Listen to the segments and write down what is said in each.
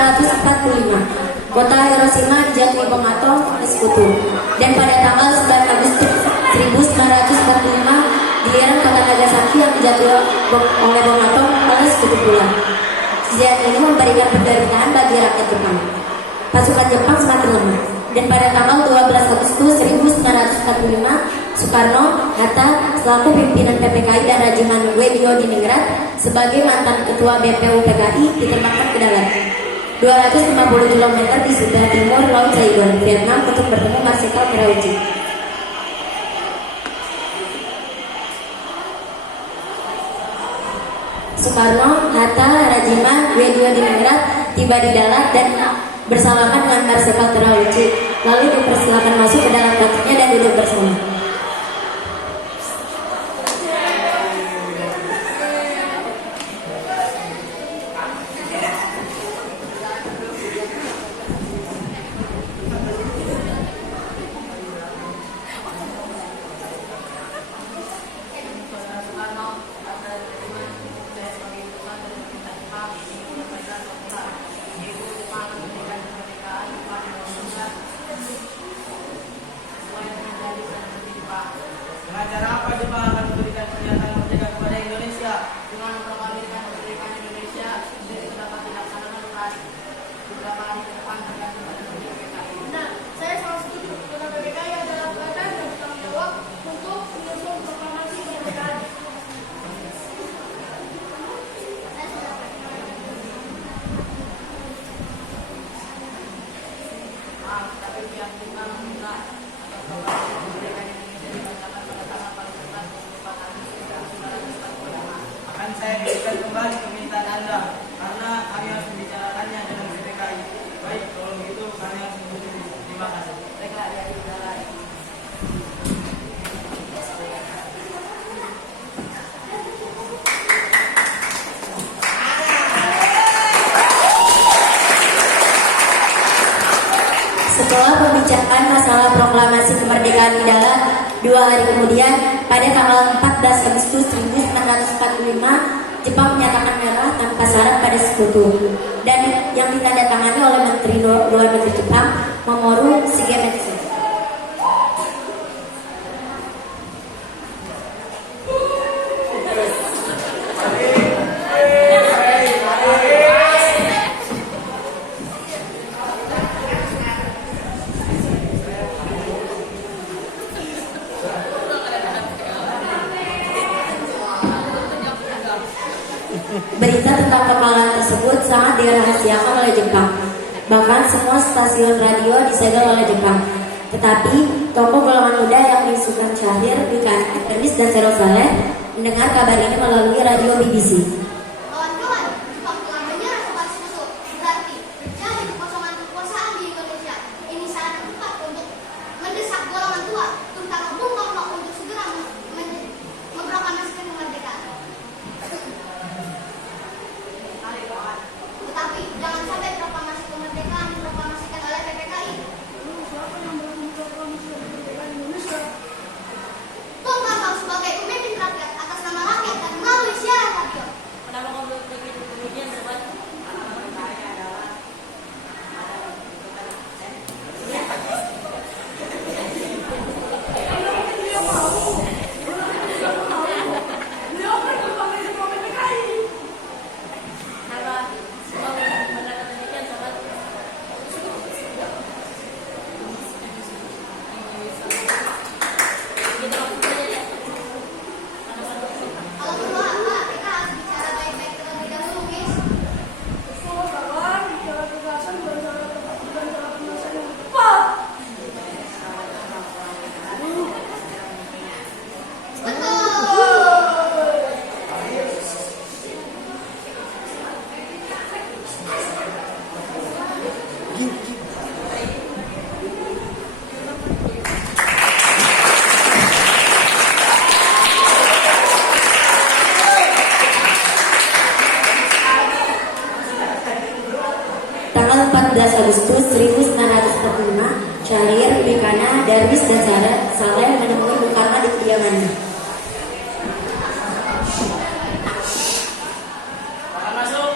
1945, kota Hiroshima dijatuhi bom atom oleh sekutu. Dan pada tanggal 9 Agustus 1945, giliran kota Nagasaki yang dijatuhi oleh bom atom oleh sekutu pula. Kejadian ini memberikan penderitaan bagi rakyat Jepang. Pasukan Jepang semakin lemah. Dan pada tanggal 12 Agustus 1945, Soekarno, Hatta selaku pimpinan PPKI dan Rajiman W. di Ningrat sebagai mantan ketua BPU PKI ditembakkan ke darat 250 km di sebelah timur Laut Saigon, Vietnam untuk bertemu Marsikal Terauchi. Soekarno, Hatta, Rajiman, W. di Ningrat tiba di darat dan bersalaman dengan Marsikal Terauchi, lalu dipersilakan masuk ke dalam kantornya dan duduk bersama. Dengan cara apa Jepang akan memberikan pernyataan merdeka kepada Indonesia? Dengan memproklamasikan kemerdekaan Indonesia dan dapat dilaksanakan beberapa hari ke depan tergantung pada PPKI. Nah, saya sangat setuju karena PPKI adalah badan yang bertanggung jawab untuk mendukung proklamasi kemerdekaan. Tapi pihak Jepang meminta agar proklamasi kemerdekaan Indonesia dibacakan pada tanggal paling cepat 24 Agustus 1945. Akan saya berikan kembali permintaan Anda karena kami harus membicarakannya dengan PPKI. Baik, kalau begitu kami harus menyetujui. Terima kasih. Baiklah, dari udara. Setelah pembicaraan masalah proklamasi kemerdekaan di darat, 2 hari kemudian, pada tanggal 14 Agustus 1945, Jepang menyatakan menyerah tanpa syarat pada sekutu, dan yang ditandatangani oleh Menteri Luar Negeri Jepang, Mamoru Shigemitsu. Berita tentang kekalahan tersebut sangat dirahasiakan oleh Jepang. Bahkan semua stasiun radio disegel oleh Jepang. Tetapi tokoh golongan muda yang diisukan Syahrir, Wikan, Ernest, dan Serol Saleh mendengar kabar ini melalui radio BBC. Kawan-kawan, Jepang telah menyerah kepada sekutu. Berarti terjadi kekosongan kekuasaan di Indonesia. Ini saat yang tepat untuk mendesak golongan tua, terutama Bung Karno, untuk segera memproklamasikan kemerdekaan. Tetapi jangan sampai proklamasi kemerdekaan diproklamasikan oleh PPKI. Siapa yang berani proklamasi kemerdekaan Indonesia? Bung Karno sebagai pemimpin rakyat atas nama rakyat dan melalui siaran radio. Kenapa kamu begitu kemudian sobat? Kalau perlu apa, kita harus bicara baik-baik terlebih dahulu, guys. Betul, kawan. Bicara kekerasan bukan cara penyelesaian yang tepat. Tanggal 14 Agustus 1945, Syahrir, Wikan, Darwis, dan Saleh menemui Bung Karno di kediamannya. Akan masuk.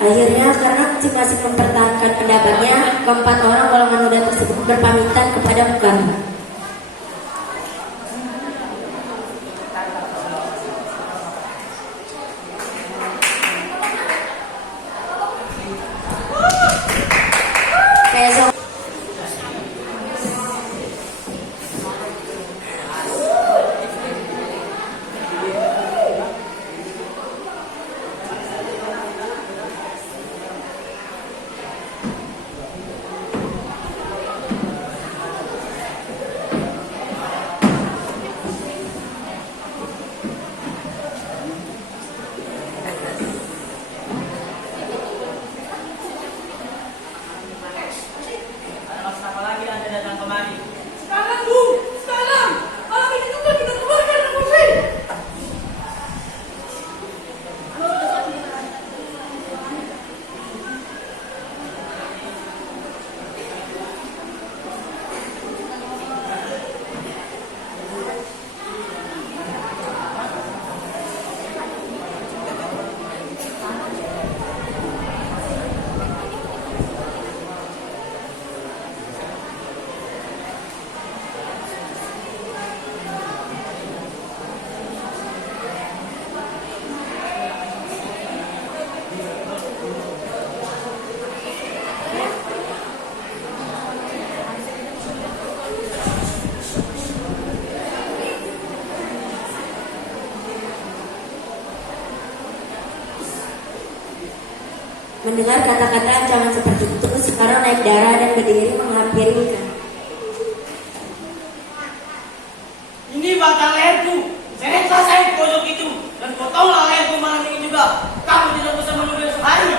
Akhirnya karena masing-masing mempertahankan pendapatnya, keempat orang golongan muda tersebut berpamitan kepada Bung Karno. Keesok Ada maksud apa lagi Anda datang kemari? Sekarang Bu, sekarang. Malam ini juga kita keluarkan Anak Putri. mendengar kata-kata ancaman seperti itu, Soekarno naik darah dan berdiri menghampiri Bung Karno. Ini batang leherku. Saya selesai pojok itu. Dan kau tahulah leherku malam ini juga. Kamu tidak bisa menunggu esok hari.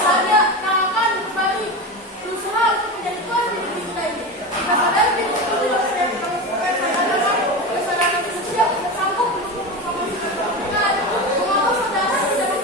Saya akan kembali berusaha untuk menjadi tuan di negeri kita ini. Kita sadar kita tidak kesadaran manusia tidak sanggup untuk mengapa saudara tidak mengapa Soekarno yang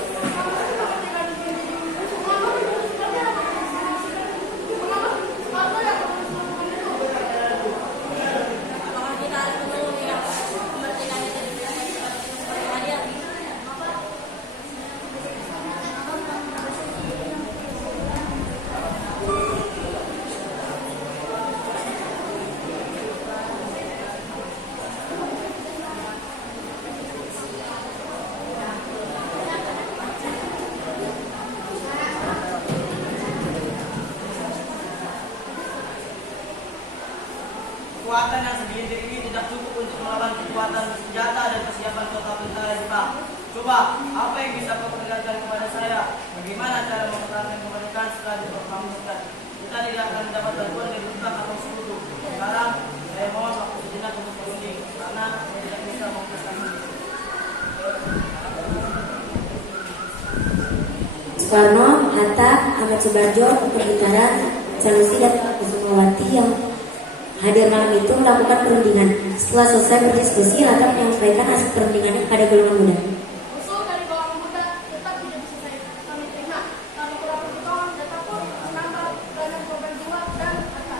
Kekuatan yang segelintir ini tidak cukup untuk melawan kekuatan senjata dan kesiapan kota tentara Jepang. Coba, apa yang bisa kau perlihatkan kepada saya? Bagaimana cara mempertahankan kemerdekaan setelah diproklamasikan? Kita tidak akan mendapat bantuan dari Jepang atau sekutu. Sekarang, saya mohon waktu sejenak untuk berunding, karena saya tidak bisa memutuskan ini. Soekarno, Hatta, Ahmad Subarjo, Pemutaran, Sanusi dan Kusumawati yang hadir malam itu melakukan perundingan. Setelah selesai berdiskusi, Hatta menyampaikan hasil perundingannya kepada golongan muda. usul dari golongan muda tetap tidak bisa kami terima karena kurang perjuangan data pun menambah banyak korban jiwa dan harta.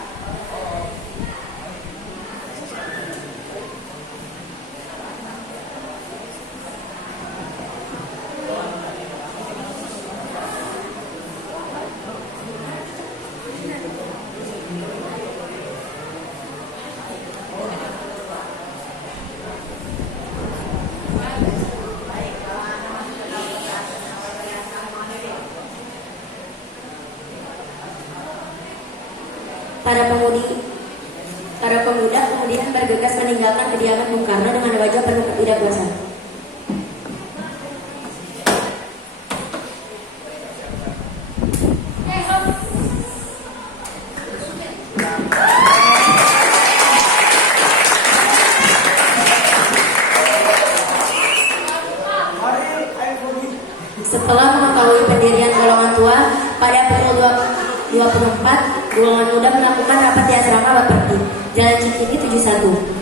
Para pemuda kemudian bergegas meninggalkan kediaman Bung Karno dengan wajah penuh ketidakpuasan. Setelah mengetahui pendirian golongan tua, pada pukul 24, golongan muda melakukan rapat di asrama Bapakti, Jalan Cikini 71.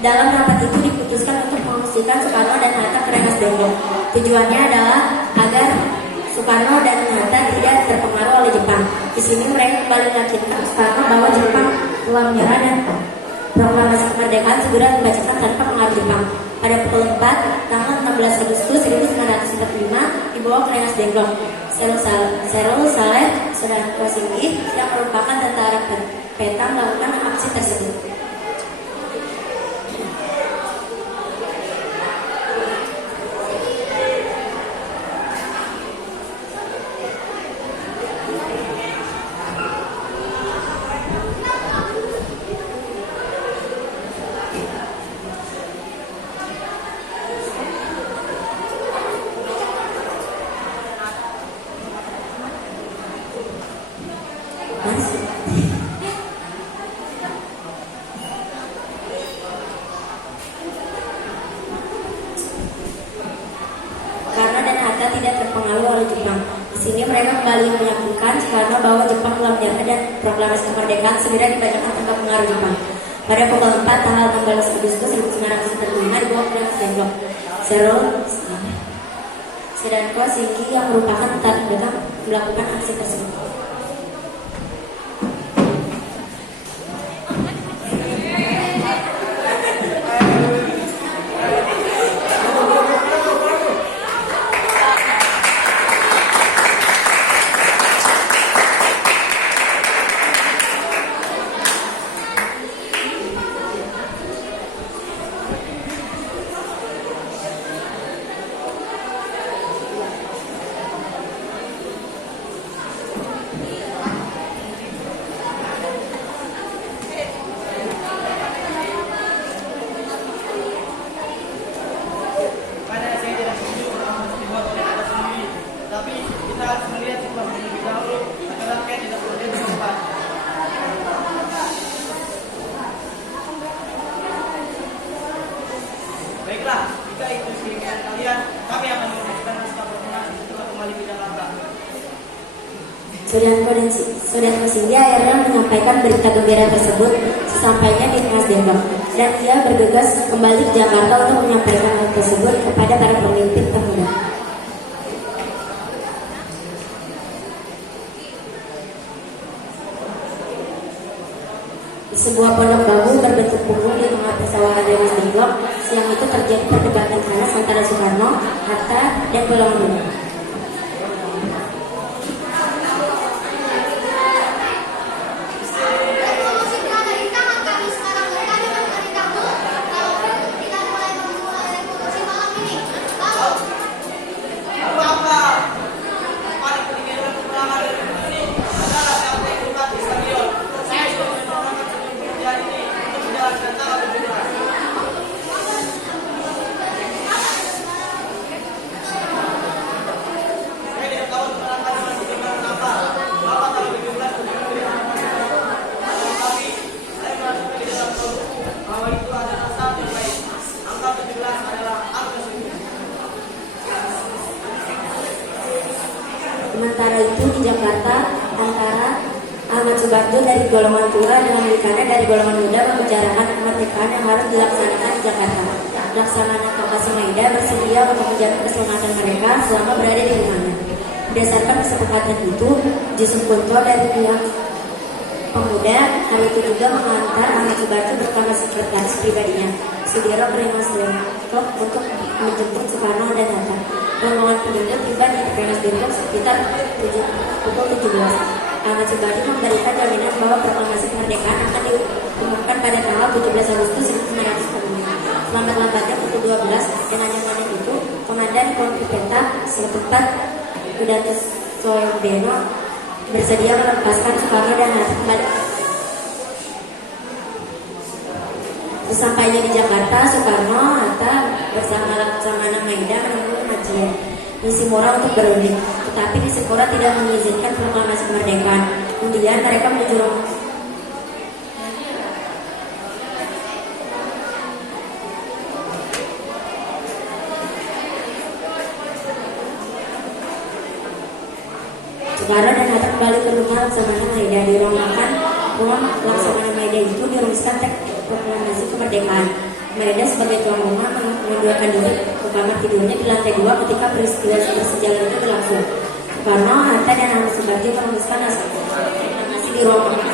Dalam rapat itu diputuskan untuk mengungsikan Soekarno dan Hatta ke Rengas Dengklok. Tujuannya adalah agar Soekarno dan Hatta tidak terpengaruh oleh Jepang. Di sini mereka kembali meyakinkan Soekarno bahwa Jepang uang merah dan proklamasi kemerdekaan segera dibacakan tanpa pengaruh Jepang. Pada pukul 4, tanggal 16 Agustus 1945, di bawah Rengas Dengklok, Serul Saleh Sudarko Singgi yang merupakan tentara peta melakukan aksi tersebut. Karena dan Hatta tidak terpengaruh oleh Jepang. Di sini mereka kembali meyakinkan Soekarno bahwa Jepang telah menyerah dan proklamasi kemerdekaan segera dibacakan tanpa pengaruh Jepang. Pada pukul 4 tanggal 16 Agustus 1945 di bawah Rengas Dengklok, Serul Sudarko Singgi yang merupakan tentara peta melakukan aksi tersebut. Karena saya tidak setuju proklamasi dibuat oleh kita sendiri, tapi kita harus melihat situasi lebih dahulu agar rakyat tidak boleh berubah. Baiklah, jika itu keinginan kalian, kami akan mengajukan naskah proklamasi setelah kembali ke Jakarta. Sudarko Singgi akhirnya menyampaikan berita gembira tersebut sesampainya di Rengas Dengklok, dan ia bergegas kembali ke Jakarta untuk menyampaikan hal tersebut kepada para pemimpin pemuda. Di sebuah pondok bambu berbentuk punggung di tengah persawahan Rengas Dengklok, siang itu terjadi perdebatan panas antara Soekarno, Hatta, dan golongan muda. Revolusi berada di tangan kami sekarang, berada dengan perintahmu. Kalau kita mulai revolusi malam ini, lalu Apa? Paling pentingnya peperangan ini adalah siapa yang terlibat di stadion. Saya sudah menerangkan sebelum kerjaan ini untuk menjalankan tanggal 17. Saya tidak tahu menerangkan dengan bagaimana apa. Bapak tanggal 17 tapi saya merasakan di dalam kalbuku bahwa itu adalah saat yang baik. Angka 17 adalah angka sungguh. Sementara itu di Jakarta, antara Ahmad Subarjo dari golongan tua dengan Wilkana dari golongan muda membicarakan kemerdekaan yang harus dilaksanakan di Jakarta. Laksamana Tokasi Maeda bersedia untuk menjaga keselamatan mereka selama berada di rumahnya. Berdasarkan kesepakatan itu, Jusuf Kunto dari pihak pemuda hari itu juga mengantar Ahmad Subarjo bersama sekretaris pribadinya, Sudiro ke Rengas Dengklok untuk menjemput Soekarno dan Hatta. Rombongan penjemput tiba di Rengas Dengklok sekitar pukul 17. Ahmad Subarjo memberikan jaminan bahwa proklamasi kemerdekaan akan diumumkan pada tanggal 17 Agustus 1945. Lambat-lambatnya pukul 12, dengan jaminan itu, Komandan Kompi Peta setempat Udatus Soebeno bersedia melepaskan Soekarno dan Hatta kembali. Sesampainya di Jakarta, Soekarno, Hatta bersama Laksamana Maeda menemui Hajian Nishimura untuk berunding, tetapi Nishimura tidak mengizinkan proklamasi kemerdekaan. Kemudian mereka menuju Soekarno dan Hatta kembali ke rumah Laksamana Maeda. Di ruang makan rumah Laksamana Maeda itu dirumuskan teks proklamasi kemerdekaan. Maeda sebagai tuan rumah mengundurkan diri ke kamar tidurnya di lantai 2 ketika peristiwa bersejarah itu berlangsung. Soekarno, Hatta, dan Ahmad Subarjo merumuskan naskah proklamasi di ruang makan